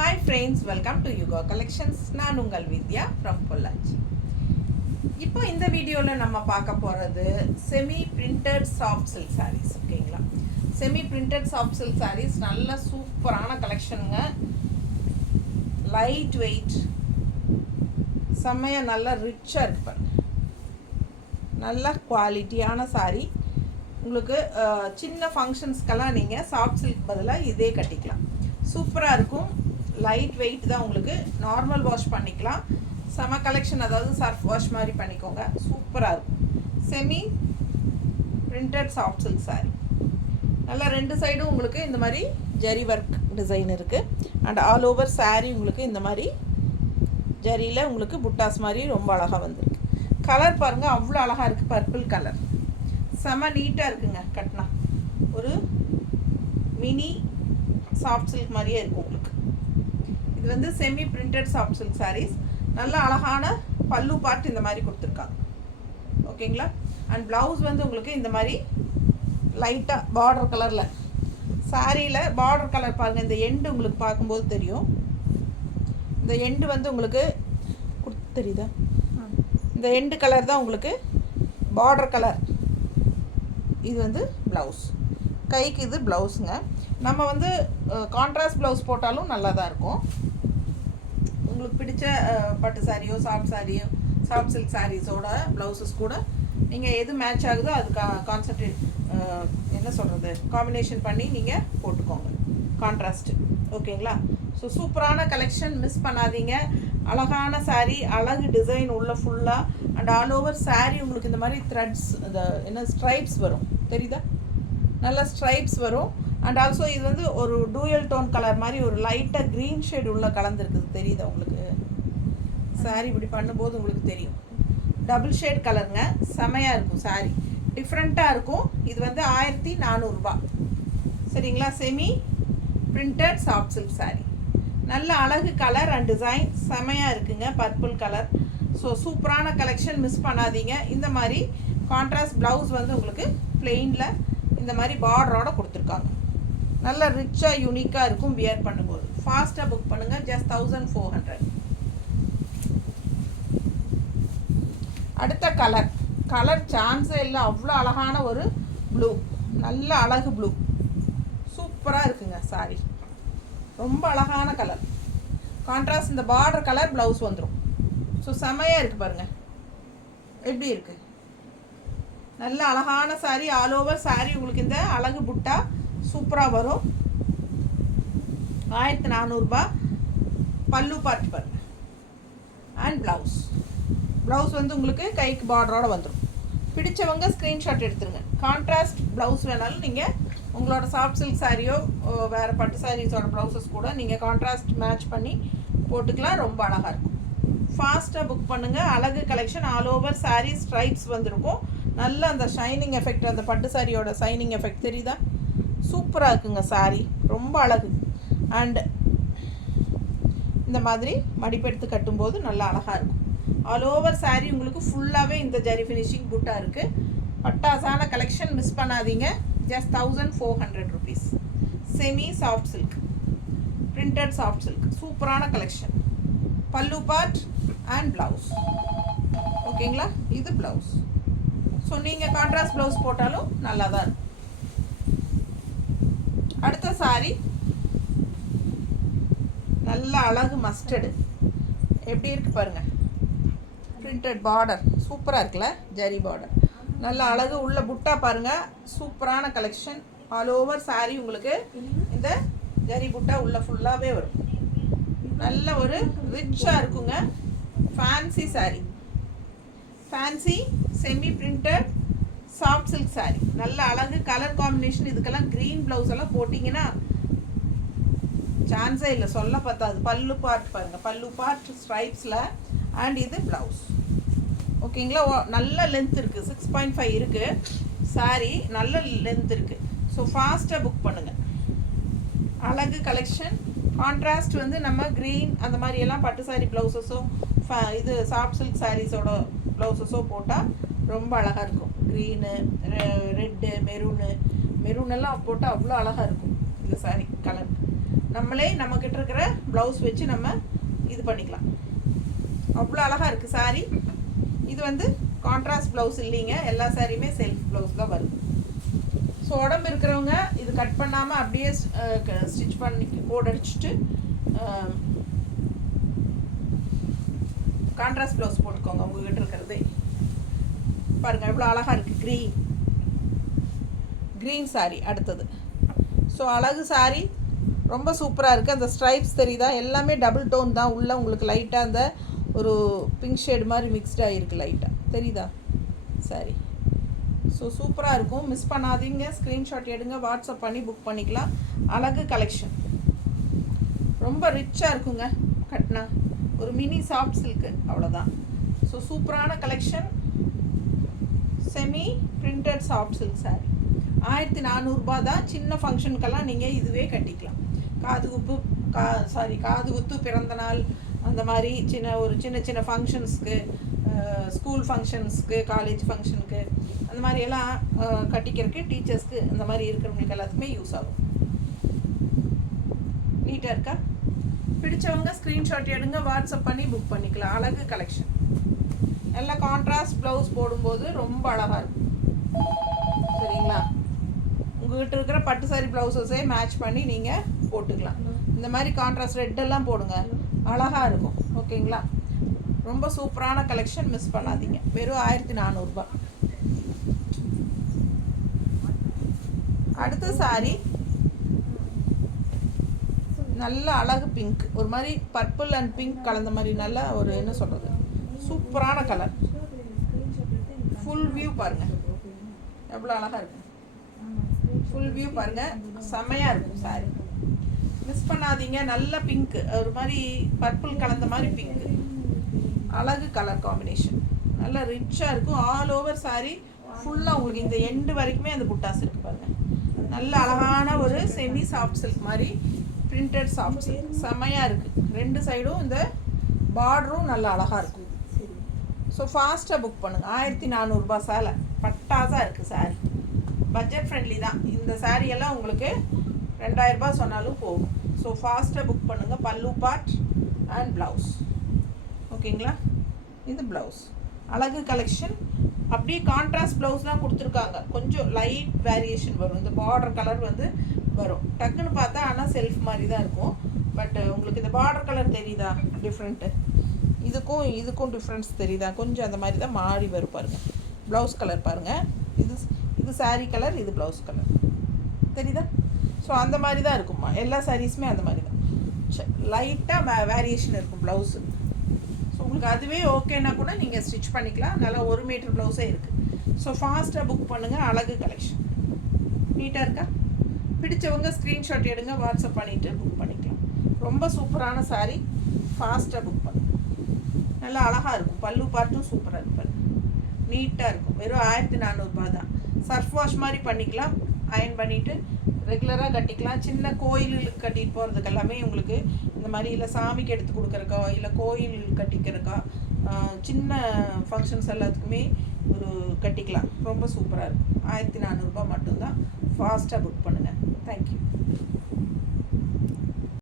Hi friends, welcome to Yuga Collections. நான் உங்கள் வித்யா from Pollachi. இப்போ இந்த வீடியோவில் நம்ம பார்க்க போகிறது semi printed soft silk sarees. ஓகேங்களா, semi printed soft silk saris நல்ல சூப்பரான கலெக்ஷனுங்க. லைட் வெயிட், செம்மையாக நல்லா ரிச்சாக இருக்கு பாருங்க. நல்ல குவாலிட்டியான சாரீ. உங்களுக்கு சின்ன ஃபங்க்ஷன்ஸ்க்கெல்லாம் நீங்கள் சாஃப்ட் சில்க் பதிலாக இதே கட்டிக்கலாம். சூப்பராக இருக்கும். லைட் வெயிட் தான். உங்களுக்கு நார்மல் வாஷ் பண்ணிக்கலாம். செம கலெக்ஷன், அதாவது சர்ஃப் வாஷ் மாதிரி பண்ணிக்கோங்க. சூப்பராக இருக்கும். Semi printed soft silk sari. நல்லா ரெண்டு சைடும் உங்களுக்கு இந்த மாதிரி ஜரி ஒர்க் டிசைன் இருக்குது. அண்ட் ஆல் ஓவர் சாரீ உங்களுக்கு இந்த மாதிரி ஜரியில் உங்களுக்கு புட்டாஸ் மாதிரி ரொம்ப அழகாக வந்திருக்கு. கலர் பாருங்கள், அவ்வளோ அழகாக இருக்குது. பர்பிள் கலர் செம நீட்டாக இருக்குங்க. கட்டினா ஒரு மினி சாஃப்ட் சில்க் மாதிரியே இருக்கும் உங்களுக்கு. இது வந்து semi printed soft silk saris. நல்ல அழகான பல்லு பார்ட் இந்த மாதிரி கொடுத்துருக்காங்க. ஓகேங்களா. அண்ட் ப்ளவுஸ் வந்து உங்களுக்கு இந்த மாதிரி லைட்டாக பார்டர் கலரில் சாரியில் பார்டர் கலர் பாருங்கள். இந்த எண்டு உங்களுக்கு பார்க்கும்போது தெரியும். இந்த எண்டு வந்து உங்களுக்கு தெரியுதா? இந்த எண்டு கலர் தான் உங்களுக்கு பார்டர் கலர். இது வந்து ப்ளவுஸ். கைக்கு இது ப்ளவுஸுங்க. நம்ம வந்து கான்ட்ராஸ்ட் ப்ளவுஸ் போட்டாலும் நல்லா தான் இருக்கும். உங்களுக்கு பிடிச்ச பட்டு சாரியோ சாஃப்ட் சாரியோ சாஃப்ட் சில்க் சாரீஸோட ப்ளவுஸஸ் கூட நீங்கள் எது மேட்ச் ஆகுதோ அது கான்சன்ட்ரேட் என்ன சொல்கிறது காம்பினேஷன் பண்ணி நீங்கள் போட்டுக்கோங்க கான்ட்ராஸ்ட்டு. ஓகேங்களா. ஸோ சூப்பரான கலெக்ஷன், மிஸ் பண்ணாதீங்க. அழகான சாரீ, அழகு டிசைன் உள்ள ஃபுல்லாக. அண்ட் ஆல் ஓவர் சாரீ உங்களுக்கு இந்த மாதிரி த்ரெட்ஸ், இந்த என்ன ஸ்ட்ரைப்ஸ் வரும் தெரியுதா? நல்ல ஸ்ட்ரைப்ஸ் வரும். அண்ட் ஆல்சோ இது வந்து ஒரு டூயல் டோன் கலர் மாதிரி ஒரு லைட்டாக க்ரீன் ஷேட் உள்ள கலந்துருக்குது. தெரியுதா உங்களுக்கு? சாரீ இப்படி பண்ணும்போது உங்களுக்கு தெரியும். டபுள் ஷேட் கலருங்க. செமையாக இருக்கும் சாரீ, டிஃப்ரெண்ட்டாக இருக்கும். இது வந்து 1400 சரிங்களா. Semi printed soft silk sari. நல்ல அழகு கலர் அண்ட் டிசைன் செமையாக இருக்குங்க. Purple colour. ஸோ சூப்பரான கலெக்ஷன், மிஸ் பண்ணாதீங்க. இந்த மாதிரி கான்ட்ராஸ்ட் ப்ளவுஸ் வந்து உங்களுக்கு பிளெயினில் இந்த மாதிரி பார்டரோடு கொடுத்துருக்காங்க. நல்ல ரிச்சாக யூனிக்காக இருக்கும் வியர் பண்ணும்போது. ஃபாஸ்ட்டாக புக் பண்ணுங்கள். ஜஸ்ட் 1400. அடுத்த கலர் சான்ஸே இல்லை. அவ்வளோ அழகான ஒரு ப்ளூ, நல்ல அழகு ப்ளூ. சூப்பராக இருக்குங்க சாரி. ரொம்ப அழகான கலர். கான்ட்ராஸ்ட் இந்த பார்டர் கலர் ப்ளவுஸ் வந்துடும். ஸோ செமையாக இருக்குது பாருங்கள் எப்படி இருக்குது. நல்ல அழகான சாரீ. ஆல் ஓவர் சாரீ உங்களுக்கு இந்த அழகு புட்டா சூப்பராக வரும். 1400. பல்லு பார்ட் பாருங்க. அண்ட் ப்ளவுஸ் வந்து உங்களுக்கு கைக்கு பார்டரோடு வந்துடும். பிடிச்சவங்க ஸ்க்ரீன்ஷாட் எடுத்துருங்க. கான்ட்ராஸ்ட் ப்ளவுஸ் வேணாலும் நீங்கள் உங்களோட சாஃப்ட் சில்க் சாரியோ வேறு பட்டு சாரீஸோட ப்ளவுசஸ் கூட நீங்கள் கான்ட்ராஸ்ட் மேட்ச் பண்ணி போட்டுக்கலாம். ரொம்ப அழகாக இருக்கும். ஃபாஸ்ட்டாக புக் பண்ணுங்கள். அழகு collection. All over sari stripes வந்துருக்கும். நல்ல அந்த ஷைனிங் எஃபெக்ட், அந்த பட்டு சாரியோட ஷைனிங் எஃபெக்ட் தெரியுதா? சூப்பராக இருக்குங்க சாரீ. ரொம்ப அழகு. அண்டு இந்த மாதிரி மடிப்பெடுத்து கட்டும்போது நல்லா அழகாக இருக்கும். ஆல் ஓவர் சாரீ உங்களுக்கு ஃபுல்லாகவே இந்த ஜரி ஃபினிஷிங் புட்டா இருக்குது. பட்டாசான கலெக்ஷன், மிஸ் பண்ணாதீங்க. Just 1400 rupees. Semi soft silk, printed soft silk. சூப்பரான கலெக்ஷன். பல்லு பார்ட் அண்ட் ப்ளவுஸ். ஓகேங்களா. இது ப்ளவுஸ். ஸோ நீங்கள் கான்ட்ராஸ்ட் ப்ளவுஸ் போட்டாலும் நல்லா தான் இருக்கும். அடுத்த சாரீ நல்ல அழகு மஸ்டர்டு. எப்படி இருக்குது பாருங்கள். பிரிண்டட் பார்டர் சூப்பராக இருக்குல்ல, ஜரி பார்டர். நல்ல அழகு உள்ள புட்டா பாருங்கள். சூப்பரான கலெக்ஷன். ஆல் ஓவர் சாரீ உங்களுக்கு இந்த ஜரி புட்டா உள்ள ஃபுல்லாகவே வரும். நல்ல ஒரு ரிச்சாக இருக்குங்க. Fancy sari, fancy semi printed soft silk sari. நல்ல அழகு கலர் காம்பினேஷன். இதுக்கெல்லாம் க்ரீன் ப்ளவுஸ் எல்லாம் போட்டிங்கன்னா சான்ஸே இல்லை, சொல்ல பார்த்தாது. பல்லு பார்ட் பாருங்கள். பல்லு பார்ட் ஸ்ட்ரைப்ஸில். அண்ட் இது ப்ளவுஸ். ஓகேங்களா. நல்ல லென்த் இருக்குது. 6.5 இருக்குது சாரீ. நல்ல லென்த் இருக்குது. ஸோ ஃபாஸ்ட்டாக புக் பண்ணுங்கள். அழகு கலெக்ஷன். கான்ட்ராஸ்ட் வந்து நம்ம க்ரீன் அந்த மாதிரியெல்லாம் பட்டு சாரீ ப்ளவுஸஸோ இது சாஃப்ட் சில்க் சாரீஸோட ப்ளவுஸஸோ போட்டால் ரொம்ப அழகாக இருக்கும். க்ரீனு, ரெட்டு, மெரூனெல்லாம் போட்டால் அவ்வளோ அழகாக இருக்கும் இந்த சாரீ கலர். நம்மளே நம்மக்கிட்ட இருக்கிற ப்ளவுஸ் வச்சு நம்ம இது பண்ணிக்கலாம். அவ்வளோ அழகாக இருக்குது சாரீ. இது வந்து கான்ட்ராஸ்ட் ப்ளவுஸ் இல்லைங்க, எல்லா சாரியுமே செல்ஃப் ப்ளவுஸ் தான் வருது. ஸோ உடம்பு இருக்கிறவங்க இது கட் பண்ணாமல் அப்படியே ஸ்டிச் பண்ணி கோட் அடிச்சுட்டு கான்ட்ராஸ்ட் ப்ளவுஸ் போட்டுக்கோங்க உங்ககிட்ட இருக்கிறது. பாருங்கள் எவ்வளோ அழகாக இருக்குது. க்ரீன் சாரீ அடுத்தது. ஸோ அழகு சாரீ, ரொம்ப சூப்பராக இருக்குது. அந்த ஸ்ட்ரைப்ஸ் தெரியுதா, எல்லாமே டபுள் டோன் தான். உள்ளே உங்களுக்கு லைட்டாக அந்த ஒரு பிங்க் ஷேடு மாதிரி மிக்ஸ்டாக இருக்குது லைட்டாக, தெரியுதா சாரி. ஸோ சூப்பராக இருக்கும், மிஸ் பண்ணாதீங்க. ஸ்க்ரீன்ஷாட் எடுங்க, வாட்ஸ்அப் பண்ணி புக் பண்ணிக்கலாம். அழகு கலெக்ஷன் ரொம்ப ரிச்சாக இருக்குங்க. கட்டினா ஒரு மினி சாஃப்ட் சில்க்கு, அவ்வளோதான். ஸோ சூப்பரான collection. Semi printed soft silk sari 1400 தான். சின்ன ஃபங்க்ஷனுக்கெல்லாம் நீங்கள் இதுவே கட்டிக்கலாம். காது குத்து, பிறந்த நாள், அந்த மாதிரி சின்ன சின்ன ஃபங்க்ஷன்ஸ்க்கு, ஸ்கூல் ஃபங்க்ஷன்ஸ்க்கு, காலேஜ் ஃபங்க்ஷனுக்கு, அந்த மாதிரி எல்லாம் கட்டிக்கிறதுக்கு, டீச்சர்ஸ்க்கு, அந்த மாதிரி இருக்கிறவங்களுக்கு எல்லாத்துக்குமே யூஸ் ஆகும். நீட்டாக இருக்கா? பிடிச்சவங்க ஸ்க்ரீன்ஷாட் எடுங்க, வாட்ஸ்அப் பண்ணி புக் பண்ணிக்கலாம். அழகு கலெக்ஷன். எல்லாம் கான்ட்ராஸ்ட் ப்ளவுஸ் போடும்போது ரொம்ப அழகாக இருக்கும். சரிங்களா? உங்கள்கிட்ட இருக்கிற பட்டு சாரி ப்ளவுஸஸே மேட்ச் பண்ணி நீங்கள் போட்டுக்கலாம். இந்த மாதிரி கான்ட்ராஸ்ட் ரெட்டெல்லாம் போடுங்க, அழகாக இருக்கும். ஓகேங்களா? ரொம்ப சூப்பரான கலெக்ஷன், மிஸ் பண்ணாதீங்க. வெறும் 1400. அடுத்த சாரி நல்ல அழகு பிங்க், ஒரு மாதிரி பர்பிள் அண்ட் பிங்க் கலந்த மாதிரி, நல்ல ஒரு என்ன சொல்கிறது, சூப்பரான கலர். ஃபுல் வியூ பாருங்கள் எவ்வளோ அழகாக இருக்கும். ஃபுல் வியூ பாருங்கள், செம்மையாக இருக்கும் சாரி. மிஸ் பண்ணாதீங்க. நல்ல பிங்க், ஒரு மாதிரி பர்பிள் கலந்த மாதிரி பிங்க், அழகு கலர் காம்பினேஷன். நல்லா ரிச்சாக இருக்கும். ஆல் ஓவர் சாரி ஃபுல்லாக உங்களுக்கு இந்த எண்டு வரைக்குமே அந்த புட்டாஸ் இருக்குது பாருங்கள். நல்ல அழகான ஒரு செமி சாஃப்ட் சில்க் மாதிரி பிரிண்டட் சாஃப்ட் சில்க், செம்மையாக இருக்குது. ரெண்டு சைடும் இந்த பார்டரும் நல்ல அழகாக இருக்கும். ஸோ ஃபாஸ்ட்டாக புக் பண்ணுங்கள். 1400 சேலை, பட்டாசாக இருக்குது சாரி. பட்ஜெட் ஃப்ரெண்ட்லி தான். இந்த சாரியெல்லாம் உங்களுக்கு 2000 சொன்னாலும் போகும். ஸோ ஃபாஸ்ட்டாக புக் பண்ணுங்கள். பல்லு பார்ட் அண்ட் ப்ளவுஸ். ஓகேங்களா? இது ப்ளவுஸ். அழகு கலெக்ஷன். அப்படியே கான்ட்ராஸ்ட் ப்ளவுஸ் தான் கொடுத்துருக்காங்க. கொஞ்சம் லைட் வேரியேஷன் வரும். இந்த பார்டர் கலர் வந்து வரும் டக்குன்னு பார்த்தா, ஆனால் செல்ஃப் மாதிரி தான் இருக்கும். பட் உங்களுக்கு இந்த பார்டர் கலர் தெரியுதா டிஃப்ரெண்ட்டு? இதுக்கும் டிஃப்ரென்ஸ் தெரியுதா? கொஞ்சம் அந்த மாதிரி தான் மாறி வரும் பாருங்கள். ப்ளவுஸ் கலர் பாருங்கள். இது சாரீ கலர், இது ப்ளவுஸ் கலர், தெரியுதா? ஸோ அந்த மாதிரி தான் இருக்குமா, எல்லா சாரீஸுமே அந்த மாதிரி தான். லைட்டாக வேரியேஷன் இருக்கும் ப்ளவுஸு. ஸோ உங்களுக்கு அதுவே ஓகேன்னா கூட நீங்கள் ஸ்டிச் பண்ணிக்கலாம். நல்லா 1 மீட்டர் ப்ளவுஸே இருக்குது. ஸோ ஃபாஸ்ட்டாக புக் பண்ணுங்கள். அழகு கலெக்ஷன். நீட்டாக இருக்கா? பிடிச்சவங்க ஸ்க்ரீன்ஷாட் எடுங்க, வாட்ஸ்அப் பண்ணிவிட்டு புக் பண்ணிக்கலாம். ரொம்ப சூப்பரான சாரீ. ஃபாஸ்ட்டாக புக் பண்ணுங்கள். நல்லா அழகாக இருக்கும். பல்லு பார்ட்டும் சூப்பராக இருக்கும். நீட்டாக இருக்கும். வெறும் 1400 தான். சர்ஃப் வாஷ் மாதிரி பண்ணிக்கலாம். அயன் பண்ணிவிட்டு ரெகுலராக கட்டிக்கலாம். சின்ன கோயிலுக்கு கட்டிட்டு போகிறதுக்கு எல்லாமே உங்களுக்கு இந்த மாதிரி, இல்லை சாமிக்கு எடுத்து கொடுக்குறக்கா, இல்லை கோயில் கட்டிக்கிறக்கா, சின்ன ஃபங்க்ஷன்ஸ் எல்லாத்துக்குமே ஒரு கட்டிக்கலாம். ரொம்ப சூப்பராக இருக்கும். 1400 மட்டும்தான். ஃபாஸ்ட்டாக புக் பண்ணுங்கள். தேங்க்யூ.